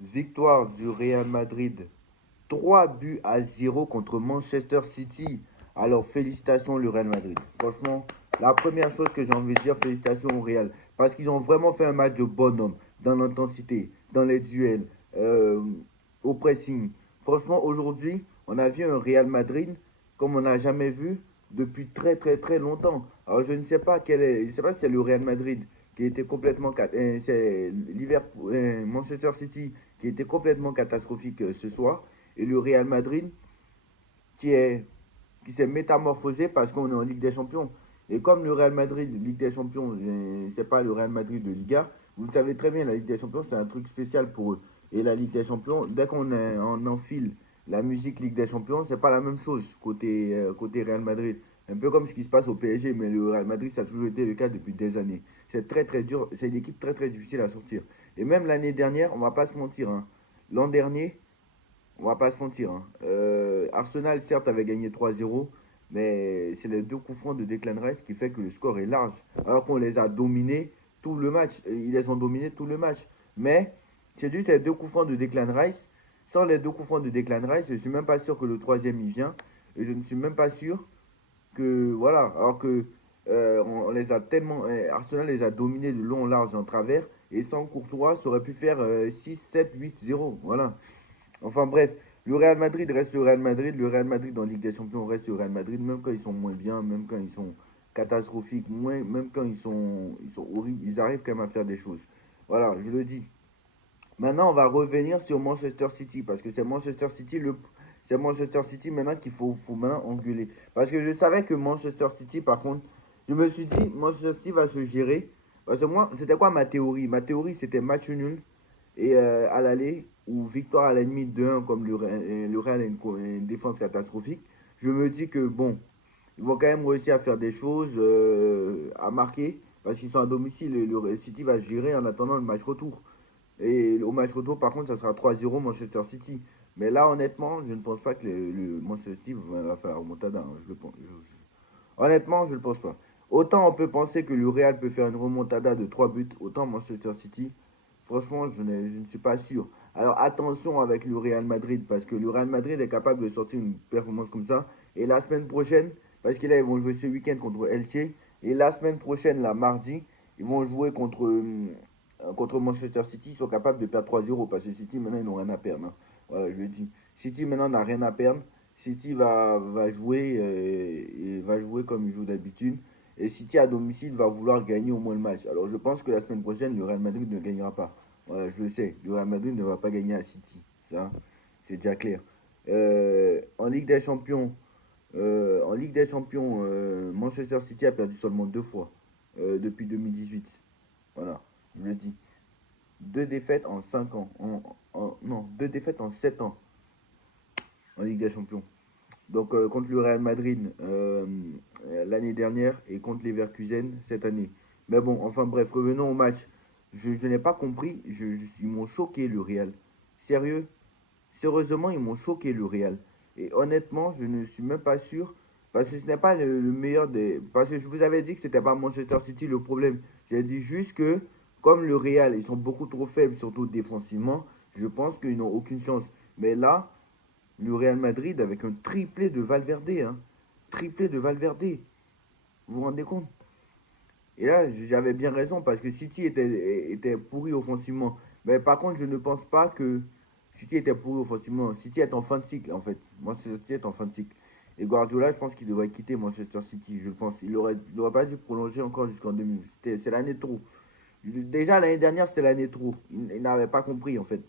Victoire du Real Madrid 3 buts à 0 contre Manchester City. Alors félicitations le Real Madrid. Franchement, la première chose que j'ai envie de dire, félicitations au Real. Parce qu'ils ont vraiment fait un match de bonhomme dans l'intensité, dans les duels, euh, au pressing. Franchement, aujourd'hui, on a vu un Real Madrid comme on n'a jamais vu depuis très très très longtemps. Alors je ne sais pas je ne sais pas si c'est le Real Madrid qui était complètement, c'est Liverpool, Manchester City qui était complètement catastrophique ce soir, et le Real Madrid qui est qui s'est métamorphosé parce qu'on est en Ligue des Champions. Et comme le Real Madrid, Ligue des Champions, c'est pas le Real Madrid de Liga, vous le savez très bien, la Ligue des Champions, c'est un truc spécial pour eux. Et la Ligue des Champions, dès on enfile la musique Ligue des Champions, c'est pas la même chose côté Real Madrid. Un peu comme ce qui se passe au PSG, mais le Real Madrid, ça a toujours été le cas depuis des années. C'est très très dur, c'est une équipe très très difficile à sortir. Et même l'année dernière, on va pas se mentir, hein, l'an dernier, on va pas se mentir, hein. Arsenal, certes, avait gagné 3-0, mais c'est les deux coups francs de Declan Rice qui fait que le score est large. Alors qu'on les a dominés tout le match. Ils les ont dominés tout le match. Mais c'est juste les deux coups francs de Declan Rice. Sans les deux coups francs de Declan Rice, je ne suis même pas sûr que le troisième y vient. Et je ne suis même pas sûr que. Voilà. Alors que on les a tellement. Arsenal les a dominés de long, large, en travers. Et sans Courtois, ça aurait pu faire 6-7-8-0. Voilà. Enfin bref, le Real Madrid reste le Real Madrid. Le Real Madrid en Ligue des Champions reste le Real Madrid, même quand ils sont moins bien, même quand ils sont catastrophiques, même quand ils sont horribles, ils arrivent quand même à faire des choses. Voilà, je le dis. Maintenant, on va revenir sur Manchester City, parce que c'est Manchester City maintenant qu'il faut maintenant engueuler. Parce que je savais que Manchester City, par contre, je me suis dit, Manchester City va se gérer. Parce que moi, c'était quoi ma théorie? Ma théorie, c'était match nul et à l'aller, ou victoire à la limite de 1 comme le Real a une défense catastrophique. Je me dis que bon, ils vont quand même réussir à faire des choses, à marquer, parce qu'ils sont à domicile et le City va se gérer en attendant le match retour. Et au match retour, par contre, ça sera 3-0 Manchester City. Mais là, honnêtement, je ne pense pas que le Manchester City va faire la remontada, hein. Je le pense. Honnêtement, je ne le pense pas. Autant on peut penser que le Real peut faire une remontada de 3 buts, autant Manchester City, franchement, je ne suis pas sûr. Alors attention avec le Real Madrid, parce que le Real Madrid est capable de sortir une performance comme ça. Et la semaine prochaine, parce que là, ils vont jouer ce week-end contre Elche. Et la semaine prochaine, là, mardi, ils vont jouer contre Manchester City. Ils sont capables de perdre 3-0, parce que City, maintenant, ils n'ont rien à perdre, hein. Voilà, je le dis. City, maintenant, n'a rien à perdre. City va jouer et va jouer comme il joue d'habitude. Et City à domicile va vouloir gagner au moins le match. Alors je pense que la semaine prochaine, le Real Madrid ne gagnera pas. Voilà, je le sais, le Real Madrid ne va pas gagner à City. Ça, c'est déjà clair. En Ligue des Champions, Manchester City a perdu seulement 2 fois depuis 2018. Voilà, je le dis. 2 défaites en 5 ans. Non, 2 défaites en 7 ans en Ligue des Champions. Donc contre le Real Madrid l'année dernière et contre Leverkusen cette année. Mais bon, enfin bref, revenons au match. Je n'ai pas compris, ils m'ont choqué le Real. Sérieux, sérieusement, ils m'ont choqué le Real. Et honnêtement, je ne suis même pas sûr, parce que ce n'est pas le meilleur des... Parce que je vous avais dit que c'était pas Manchester City le problème. J'ai dit juste que, comme le Real, ils sont beaucoup trop faibles, surtout défensivement, je pense qu'ils n'ont aucune chance. Mais là, le Real Madrid avec un triplé de Valverde, hein. Triplé de Valverde. Vous vous rendez compte? Et là, j'avais bien raison parce que City était pourri offensivement. Mais par contre, je ne pense pas que City était pourri offensivement. City est en fin de cycle, en fait. Manchester City est en fin de cycle. Et Guardiola, je pense qu'il devrait quitter Manchester City. Je pense. Il aurait pas dû prolonger encore jusqu'en 2000. C'est l'année trop. Déjà, l'année dernière, c'était l'année trop. Il n'avait pas compris, en fait.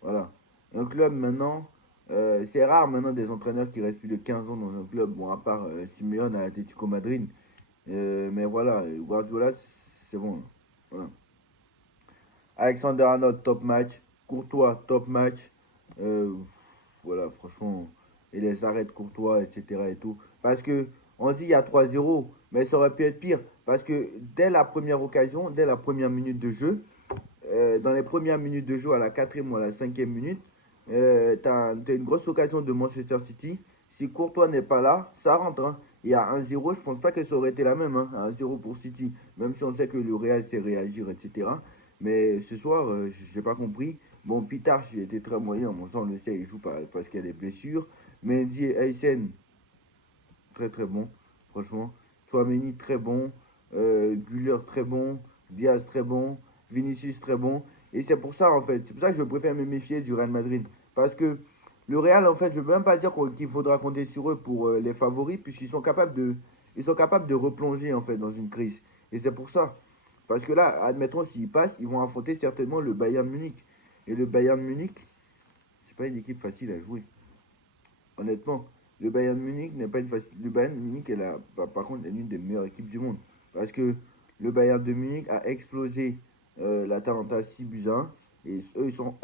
Voilà. Un club maintenant, c'est rare maintenant des entraîneurs qui restent plus de 15 ans dans un club, bon, à part Simeone à Atlético Madrid. Mais voilà, Guardiola, c'est bon, hein. Voilà. Alexander Arnold, top match. Courtois, top match. Euh, voilà, franchement. Et les arrêts de Courtois, etc. et tout. Parce que, on dit il y a 3-0, mais ça aurait pu être pire. Parce que dès la première occasion, dès la première minute de jeu, dans les premières minutes de jeu, à la quatrième ou à la cinquième minute, t'as une grosse occasion de Manchester City. Si Courtois n'est pas là, ça rentre, hein. Et à 1-0, je pense pas que ça aurait été la même, hein, à 1-0 pour City. Même si on sait que le Real sait réagir, etc. Mais ce soir, j'ai pas compris. Bon, Pitar, il était très moyen. Bon, ça, on le sait, il joue parce qu'il y a des blessures. Mendy et Aysen, très très bon, franchement. Chouameni, très bon. Güler, très bon. Diaz, très bon. Vinicius, très bon. Et c'est pour ça, en fait. C'est pour ça que je préfère me méfier du Real Madrid. Parce que le Real, en fait, je ne veux même pas dire qu'il faudra compter sur eux pour les favoris, puisqu'ils sont capables de replonger, en fait, dans une crise. Et c'est pour ça. Parce que là, admettons, s'ils passent, ils vont affronter certainement le Bayern Munich. Et le Bayern Munich, c'est pas une équipe facile à jouer. Honnêtement, le Bayern Munich n'est pas une facile. Le Bayern Munich est là, par contre, est l'une des meilleures équipes du monde. Parce que le Bayern de Munich a explosé l'Atalanta 6 buts à 1. Et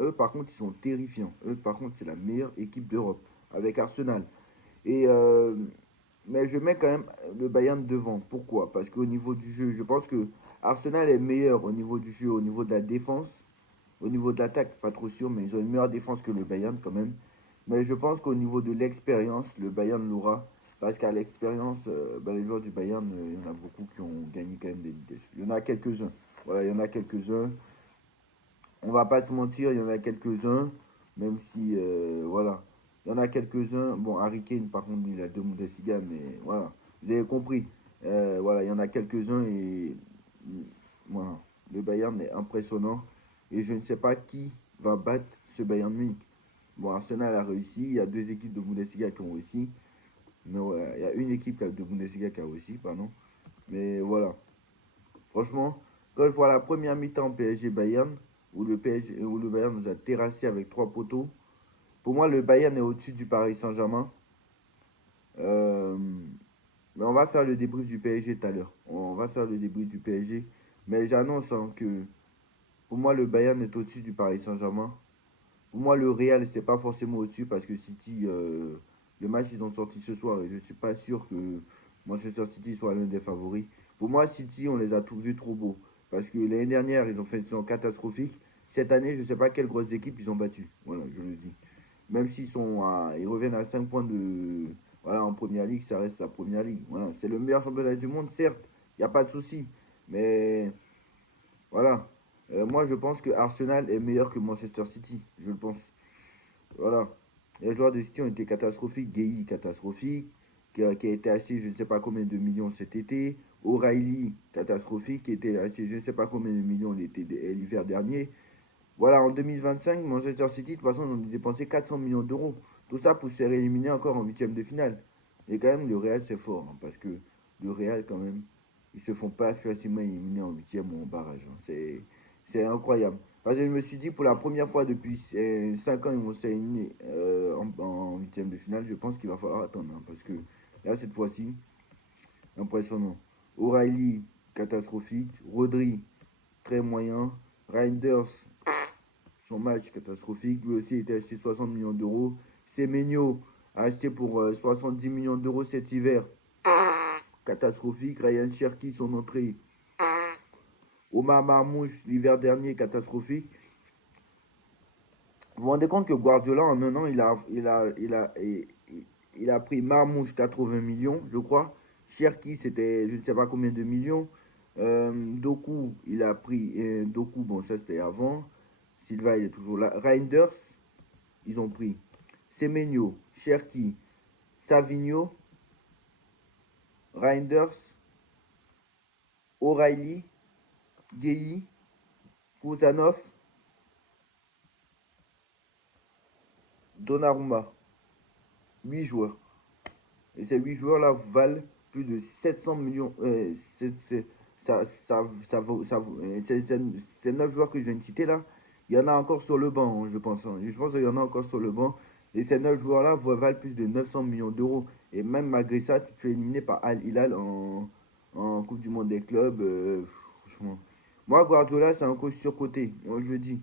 eux, par contre, ils sont terrifiants. Eux, par contre, c'est la meilleure équipe d'Europe. Avec Arsenal. Et mais je mets quand même le Bayern devant. Pourquoi? Parce qu'au niveau du jeu, je pense que Arsenal est meilleur au niveau du jeu, au niveau de la défense, au niveau de l'attaque, pas trop sûr, mais ils ont une meilleure défense que le Bayern quand même. Mais je pense qu'au niveau de l'expérience, le Bayern l'aura. Parce qu'à l'expérience, les joueurs du Bayern, il y en a beaucoup qui ont gagné quand même des Ligues. Il y en a quelques-uns. Voilà, il y en a quelques-uns. On va pas se mentir, il y en a quelques-uns. Même si, voilà. Il y en a quelques-uns. Bon, Harry Kane, par contre, il a deux Bundesliga, mais voilà. Vous avez compris. Voilà, il y en a quelques-uns et voilà. Le Bayern est impressionnant. Et je ne sais pas qui va battre ce Bayern Munich. Bon, Arsenal a réussi. Il y a deux équipes de Bundesliga qui ont réussi. Mais ouais, il y a une équipe de Bundesliga qui a réussi, pardon. Mais voilà. Franchement, quand je vois la première mi-temps PSG Bayern, où le Bayern nous a terrassé avec trois poteaux, pour moi, le Bayern est au-dessus du Paris Saint-Germain. Euh, mais on va faire le débrief du PSG tout à l'heure. On va faire le débrief du PSG. Mais j'annonce hein, que pour moi, le Bayern est au-dessus du Paris Saint-Germain. Pour moi, le Real, c'est pas forcément au-dessus parce que City, le match, ils ont sorti ce soir et je suis pas sûr que Manchester City soit l'un des favoris. Pour moi, City, on les a tous vus trop beaux. Parce que l'année dernière, ils ont fait une saison catastrophique. Cette année, je ne sais pas quelle grosse équipe ils ont battu. Voilà, je le dis. Même ils reviennent à 5 points de. Voilà, en première ligue, ça reste la première ligue. Voilà, c'est le meilleur championnat du monde, certes, il n'y a pas de souci. Mais voilà. Moi, je pense que Arsenal est meilleur que Manchester City. Je le pense. Voilà. Les joueurs de City ont été catastrophiques. Gueye, catastrophique. Qui a été acheté je ne sais pas combien de millions cet été. O'Reilly, catastrophique. Qui a été acheté je ne sais pas combien de millions l'hiver dernier. Voilà, en 2025, Manchester City, de toute façon, ils ont dépensé 400 millions d'euros. Tout ça pour se faire éliminer encore en huitième de finale. Et quand même, le Real, c'est fort. Hein, parce que le Real, quand même, ils se font pas facilement éliminer en huitième ou en barrage. Hein. C'est incroyable. Parce que je me suis dit, pour la première fois depuis 5 ans, ils vont s'éliminer en huitième de finale. Je pense qu'il va falloir attendre. Hein, parce que là, cette fois-ci, impressionnant. O'Reilly, catastrophique. Rodri, très moyen. Reinders, son match catastrophique. Lui aussi a été acheté 60 millions d'euros. Semenyo a acheté pour 70 millions d'euros cet hiver. Catastrophique. Ryan Cherky, son entrée. Omar Marmouche, l'hiver dernier, catastrophique. Vous vous rendez compte que Guardiola, en un an, il a pris Marmouche, 80 millions, je crois. Cherki, c'était je ne sais pas combien de millions. Doku, il a pris. Doku, bon, ça c'était avant. Silva, il est toujours là. Reinders, ils ont pris. Semenyo, Cherki, Savigno, Reinders, O'Reilly, Gueye, Kuzanov, Donnarumma. 8 joueurs. Et ces 8 joueurs-là valent plus de 700 millions. Ces 9 joueurs que je viens de citer là, il y en a encore sur le banc, hein, je pense. Hein. Je pense qu'il y en a encore sur le banc. Et ces 9 joueurs-là valent plus de 900 millions d'euros. Et même malgré ça, tu te fais éliminer par Al Hilal en Coupe du Monde des clubs. Franchement. Moi, Guardiola, c'est un coach surcoté. Moi, je le dis.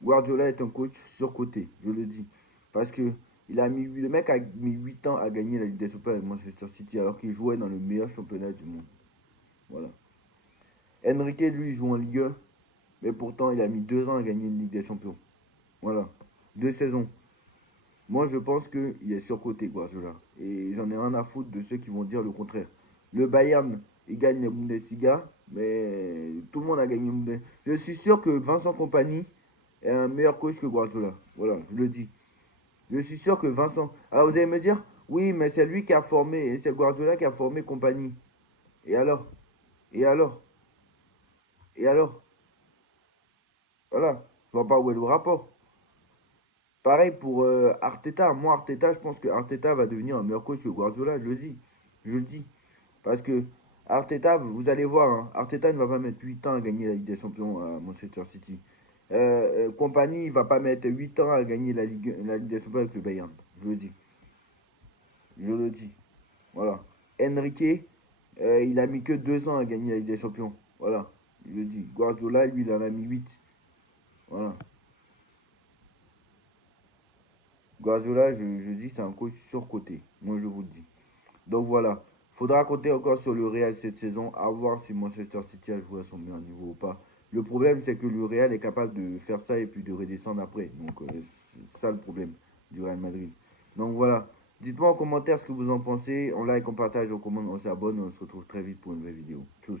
Guardiola est un coach surcoté. Je le dis. Parce que le mec a mis 8 ans à gagner la Ligue des Champions avec Manchester City alors qu'il jouait dans le meilleur championnat du monde. Voilà. Enrique, lui, il joue en Ligue 1, mais pourtant, il a mis 2 ans à gagner une Ligue des Champions. Voilà. 2 saisons. Moi, je pense qu'il est surcoté, Guardiola. Et j'en ai rien à foutre de ceux qui vont dire le contraire. Le Bayern, il gagne les Bundesliga. Mais tout le monde a gagné. Je suis sûr que Vincent Kompany est un meilleur coach que Guardiola. Voilà, je le dis. Je suis sûr que Vincent. Alors vous allez me dire, oui, mais c'est lui qui a formé, c'est Guardiola qui a formé Kompany. Et alors? Et alors? Et alors? Voilà. Je vois pas où est le rapport. Pareil pour Arteta. Moi, Arteta, je pense que Arteta va devenir un meilleur coach que Guardiola, je le dis. Je le dis. Parce que Arteta, vous allez voir, hein, Arteta ne va pas mettre 8 ans à gagner la Ligue des Champions à Manchester City. Compagnie, il va pas mettre 8 ans à gagner la Ligue des Champions avec le Bayern. Je le dis. Je le dis. Voilà. Enrique, il a mis que 2 ans à gagner la Ligue des Champions. Voilà. Je le dis. Guardiola, lui, il en a mis 8. Voilà. Guardiola, je dis, c'est un coach surcoté. Moi, je vous le dis. Donc voilà. Faudra compter encore sur le Real cette saison, à voir si Manchester City a joué à son meilleur niveau ou pas. Le problème, c'est que le Real est capable de faire ça et puis de redescendre après. Donc, c'est ça le problème du Real Madrid. Donc voilà. Dites-moi en commentaire ce que vous en pensez. On like, on partage, on commente, on s'abonne. On se retrouve très vite pour une nouvelle vidéo. Tchuss.